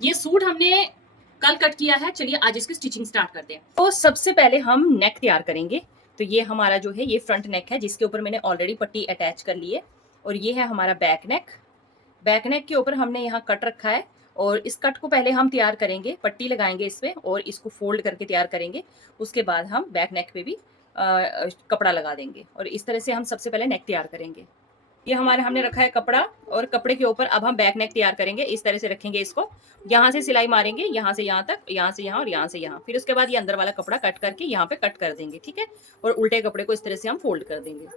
ये सूट हमने कल कट किया है। चलिए आज इसकी स्टिचिंग स्टार्ट करते हैं। तो सबसे पहले हम नेक तैयार करेंगे। तो ये हमारा जो है ये फ्रंट नेक है, जिसके ऊपर मैंने ऑलरेडी पट्टी अटैच कर ली है। और ये है हमारा बैक नेक। बैक नेक के ऊपर हमने यहाँ कट रखा है, और इस कट को पहले हम तैयार करेंगे, पट्टी लगाएंगे इस पे और इसको फोल्ड करके तैयार करेंगे। उसके बाद हम बैक नेक पे भी कपड़ा लगा देंगे, और इस तरह से हम सबसे पहले नेक तैयार करेंगे। ये हमारे हमने रखा है कपड़ा, और कपड़े के ऊपर अब हम बैक नेक तैयार करेंगे। इस तरह से रखेंगे इसको, यहाँ से सिलाई मारेंगे, यहाँ से यहाँ तक, यहाँ से यहाँ और यहाँ से यहाँ। फिर उसके बाद ये अंदर वाला कपड़ा कट करके यहाँ पे कट कर देंगे, ठीक है। और उल्टे कपड़े को इस तरह से हम फोल्ड कर देंगे।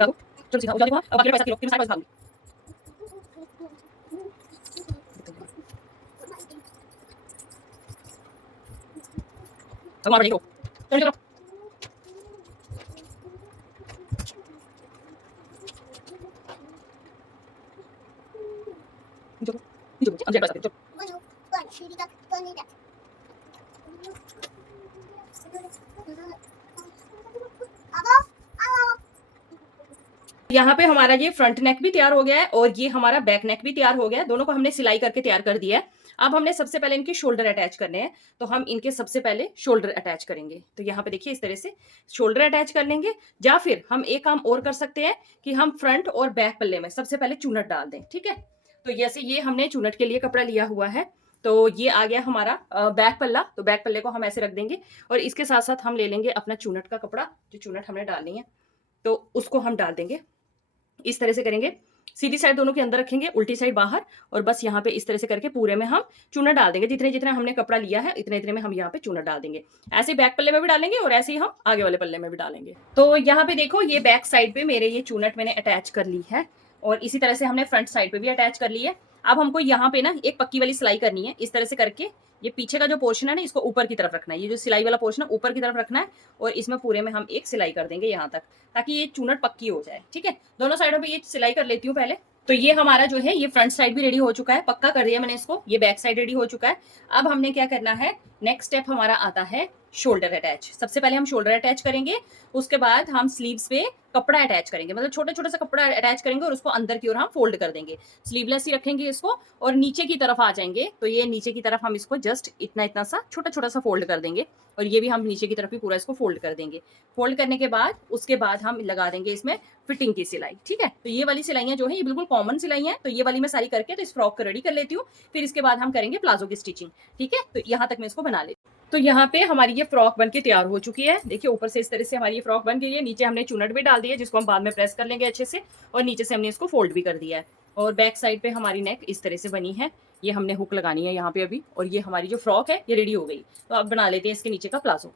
चलो सिखाओ, जाओ अब बाकी पैसा फिर सारे पैसा खाऊंगी। चलो मार चलो चलो चलो चलो अंदर पैसा चलो। यहाँ पे हमारा ये फ्रंट नेक भी तैयार हो गया है, और ये हमारा बैक नेक भी तैयार हो गया है। दोनों को हमने सिलाई करके तैयार कर दिया है। अब हमने सबसे पहले इनके शोल्डर अटैच करने हैं, तो हम इनके सबसे पहले शोल्डर अटैच करेंगे। तो यहाँ पे देखिए इस तरह से शोल्डर अटैच कर लेंगे। या फिर हम एक काम और कर सकते हैं कि हम फ्रंट और बैक पल्ले में सबसे पहले चूनट डाल दें, ठीक है। तो जैसे ये हमने चूनट के लिए कपड़ा लिया हुआ है, तो ये आ गया हमारा बैक पल्ला। तो बैक पल्ले को हम ऐसे रख देंगे, और इसके साथ साथ हम ले लेंगे अपना चूनट का कपड़ा, जो चूनट हमने डालनी है, तो उसको हम डाल देंगे। इस तरह से करेंगे, सीधी साइड दोनों के अंदर रखेंगे, उल्टी साइड बाहर, और बस यहाँ पे इस तरह से करके पूरे में हम चूना डाल देंगे। जितने जितने हमने कपड़ा लिया है इतने इतने में हम यहाँ पे चूना डाल देंगे। ऐसे बैक पल्ले में भी डालेंगे और ऐसे ही हम आगे वाले पल्ले में भी डालेंगे। तो यहाँ पे देखो ये बैक साइड पे मेरे ये चूनट मैंने अटैच कर ली है, और इसी तरह से हमने फ्रंट साइड पे भी अटैच कर ली है। अब हमको यहाँ पे ना एक पक्की वाली सिलाई करनी है। इस तरह से करके ये पीछे का जो पोर्शन है ना, इसको ऊपर की तरफ रखना है। ये जो सिलाई वाला पोर्शन है ऊपर की तरफ रखना है, और इसमें पूरे में हम एक सिलाई कर देंगे यहाँ तक, ताकि ये चूनट पक्की हो जाए, ठीक है। दोनों साइडों पे ये सिलाई कर लेती हूँ पहले। तो ये हमारा जो है ये फ्रंट साइड भी रेडी हो चुका है, पक्का कर दिया मैंने इसको। ये बैक साइड रेडी हो चुका है। अब हमने क्या करना है, नेक्स्ट स्टेप हमारा आता है शोल्डर अटैच। सबसे पहले हम शोल्डर अटैच करेंगे, उसके बाद हम स्लीव्स पे कपड़ा अटैच करेंगे, मतलब छोटा छोटा सा कपड़ा अटैच करेंगे, और उसको अंदर की ओर हम फोल्ड कर देंगे। स्लीवलेस ही रखेंगे इसको, और नीचे की तरफ आ जाएंगे। तो ये नीचे की तरफ हम इसको जस्ट इतना इतना सा छोटा छोटा सा फोल्ड कर देंगे, और ये भी हम नीचे की तरफ भी पूरा इसको फोल्ड कर देंगे। फोल्ड करने के बाद उसके बाद हम लगा देंगे इसमें फिटिंग की सिलाई, ठीक है। तो ये वाली सिलाइयाँ जो है ये बिल्कुल कॉमन सिलाई है। तो ये वाली मैं सारी करके तो इस फ्रॉक को रेडी कर लेती हूँ। फिर इसके बाद हम करेंगे प्लाजो की स्टिचिंग, ठीक है। तो यहाँ तक मैं इसको बना लेती हूँ। तो यहाँ पे हमारी ये फ्रॉक बनके तैयार हो चुकी है। देखिए ऊपर से इस तरह से हमारी ये फ्रॉक बन गई है। नीचे हमने चुनट भी डाल दी है, जिसको हम बाद में प्रेस कर लेंगे अच्छे से, और नीचे से हमने इसको फोल्ड भी कर दिया है। और बैक साइड पे हमारी नेक इस तरह से बनी है। ये हमने हुक लगानी है यहाँ पे अभी, और ये हमारी जो फ्रॉक है ये रेडी हो गई। तो अब बना लेते हैं इसके नीचे का प्लाजो।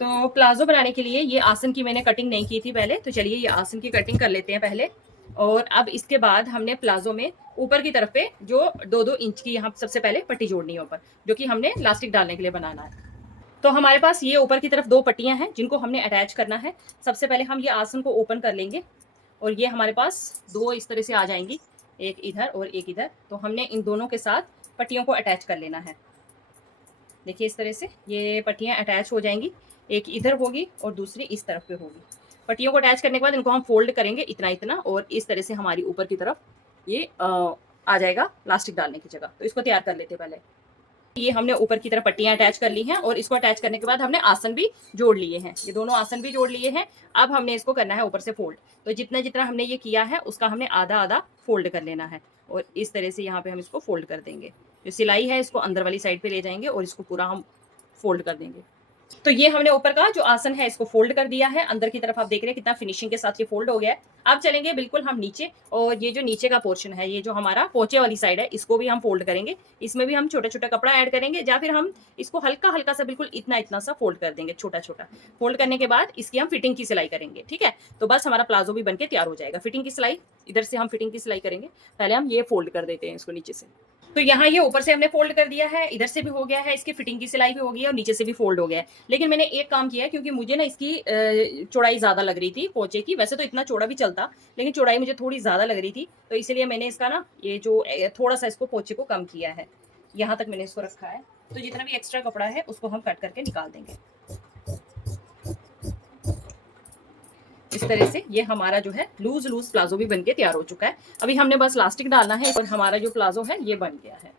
तो प्लाजो बनाने के लिए ये आसन की मैंने कटिंग नहीं की थी पहले, तो चलिए ये आसन की कटिंग कर लेते हैं पहले। और अब इसके बाद हमने प्लाजो में ऊपर की तरफ पे जो 2-2 इंच की यहाँ सबसे पहले पट्टी जोड़नी है ऊपर, जो कि हमने इलास्टिक डालने के लिए बनाना है। तो हमारे पास ये ऊपर की तरफ 2 पट्टियां हैं, जिनको हमने अटैच करना है। सबसे पहले हम ये आसन को ओपन कर लेंगे, और ये हमारे पास 2 इस तरह से आ जाएंगी, एक इधर और एक इधर। तो हमने इन दोनों के साथ पट्टियों को अटैच कर लेना है। देखिए इस तरह से ये पट्टियां अटैच हो जाएंगी, एक इधर होगी और दूसरी इस तरफ पे होगी। पट्टियों को अटैच करने के बाद इनको हम फोल्ड करेंगे इतना इतना, और इस तरह से हमारी ऊपर की तरफ ये आ जाएगा प्लास्टिक डालने की जगह। तो इसको तैयार कर लेते पहले। ये हमने ऊपर की तरफ पट्टियां अटैच कर ली हैं, और इसको अटैच करने के बाद हमने आसन भी जोड़ लिए हैं। ये दोनों आसन भी जोड़ लिए हैं। अब हमने इसको करना है ऊपर से फोल्ड। तो जितना जितना हमने ये किया है उसका हमने आधा आधा फोल्ड कर लेना है, और इस तरह से यहाँ पे हम इसको फोल्ड कर देंगे। जो सिलाई है इसको अंदर वाली साइड पे ले जाएंगे, और इसको पूरा हम फोल्ड कर देंगे। तो ये हमने ऊपर का जो आसन है इसको फोल्ड कर दिया है। अंदर की तरफ आप देख रहे हैं कितना फिनिशिंग के साथ ये फोल्ड हो गया है। अब चलेंगे बिल्कुल हम नीचे, और ये जो नीचे का पोर्शन है, ये जो हमारा पोंचे वाली साइड है, इसको भी हम फोल्ड करेंगे। इसमें भी हम छोटा छोटा कपड़ा ऐड करेंगे, या फिर हम इसको हल्का हल्का सा बिल्कुल इतना इतना सा फोल्ड कर देंगे, छोटा छोटा। फोल्ड करने के बाद इसकी हम फिटिंग की सिलाई करेंगे, ठीक है। तो बस हमारा प्लाजो भी बनके तैयार हो जाएगा। फिटिंग की सिलाई इधर से हम फिटिंग की सिलाई करेंगे। पहले हम ये फोल्ड कर देते हैं इसको नीचे से। तो यहाँ ये ऊपर से हमने फोल्ड कर दिया है, इधर से भी हो गया है, इसकी फिटिंग की सिलाई भी हो गई है, और नीचे से भी फोल्ड हो गया है। लेकिन मैंने एक काम किया है, क्योंकि मुझे ना इसकी चौड़ाई ज़्यादा लग रही थी पोंचे की। वैसे तो इतना चौड़ा भी चलता, लेकिन चौड़ाई मुझे थोड़ी ज़्यादा लग रही थी, तो इसलिए मैंने इसका ना ये जो थोड़ा सा इसको पोंचे को कम किया है। यहाँ तक मैंने इसको रखा है। तो जितना भी एक्स्ट्रा कपड़ा है उसको हम कट करके निकाल देंगे। इस तरह से ये हमारा जो है लूज लूज प्लाजो भी बनके तैयार हो चुका है। अभी हमने बस इलास्टिक डालना है और हमारा जो प्लाजो है ये बन गया है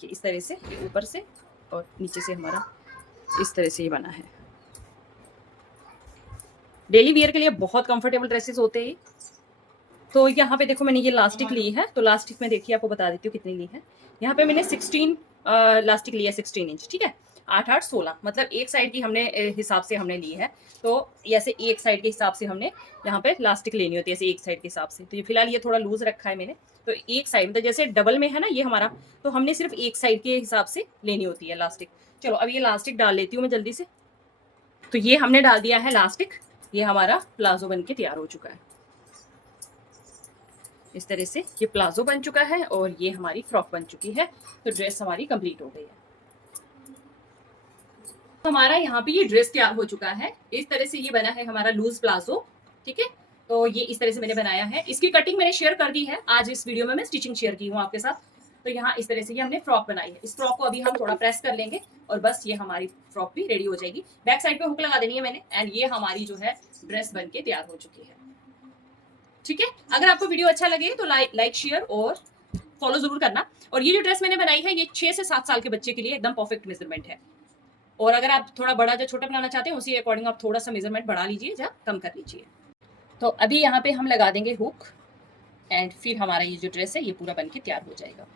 कि इस तरह से ऊपर से और नीचे से हमारा इस तरह से ये बना है। डेली वियर के लिए बहुत कंफर्टेबल ड्रेसेस होते हैं। तो यहाँ पे देखो मैंने ये लास्टिक ली है, तो लास्टिक में देखिए आपको बता देती हूँ कितनी ली है। यहाँ पे मैंने 16 लास्टिक लिया, 16 इंच, ठीक है। 8 8 16 मतलब एक साइड की हमने हिसाब से हमने ली है। तो ऐसे एक साइड के हिसाब से हमने यहाँ पे लास्टिक लेनी होती है, ऐसे एक साइड के हिसाब से। तो ये फिलहाल ये थोड़ा लूज रखा है मैंने। तो एक साइड मतलब जैसे डबल में है ना ये हमारा, तो हमने सिर्फ एक साइड के हिसाब से लेनी होती है लास्टिक। चलो अब ये लास्टिक डाल लेती हूँ मैं जल्दी से। तो ये हमने डाल दिया है लास्टिक, ये हमारा प्लाजो बन के तैयार हो चुका है। इस तरह से ये प्लाजो बन चुका है और ये हमारी फ्रॉक बन चुकी है। तो ड्रेस हमारी कंप्लीट हो गई है। तो हमारा यहाँ पे ये ड्रेस तैयार हो चुका है। इस तरह से ये बना है हमारा लूज प्लाजो, ठीक है। तो ये इस तरह से मैंने बनाया है। इसकी कटिंग मैंने शेयर कर दी है, आज इस वीडियो में मैं स्टिचिंग शेयर की हूँ आपके साथ। तो यहाँ इस तरह से ये हमने फ्रॉक बनाई है। इस फ्रॉक को अभी हम थोड़ा प्रेस कर लेंगे और बस ये हमारी फ्रॉक भी रेडी हो जाएगी। बैक साइड पे हुक लगा देनी है मैंने एंड ये हमारी जो है ड्रेस बन के तैयार हो चुकी है, ठीक है। अगर आपको वीडियो अच्छा लगे तो लाइक शेयर और फॉलो जरूर करना। और ये जो ड्रेस मैंने बनाई है ये 6 से 7 साल के बच्चे के लिए एकदम परफेक्ट मेजरमेंट है। और अगर आप थोड़ा बड़ा या छोटा बनाना चाहते हैं उसी अकॉर्डिंग आप थोड़ा सा मेजरमेंट बढ़ा लीजिए या कम कर लीजिए। तो अभी यहाँ पे हम लगा देंगे हुक एंड फिर हमारा ये जो ड्रेस है ये पूरा बन के तैयार हो जाएगा।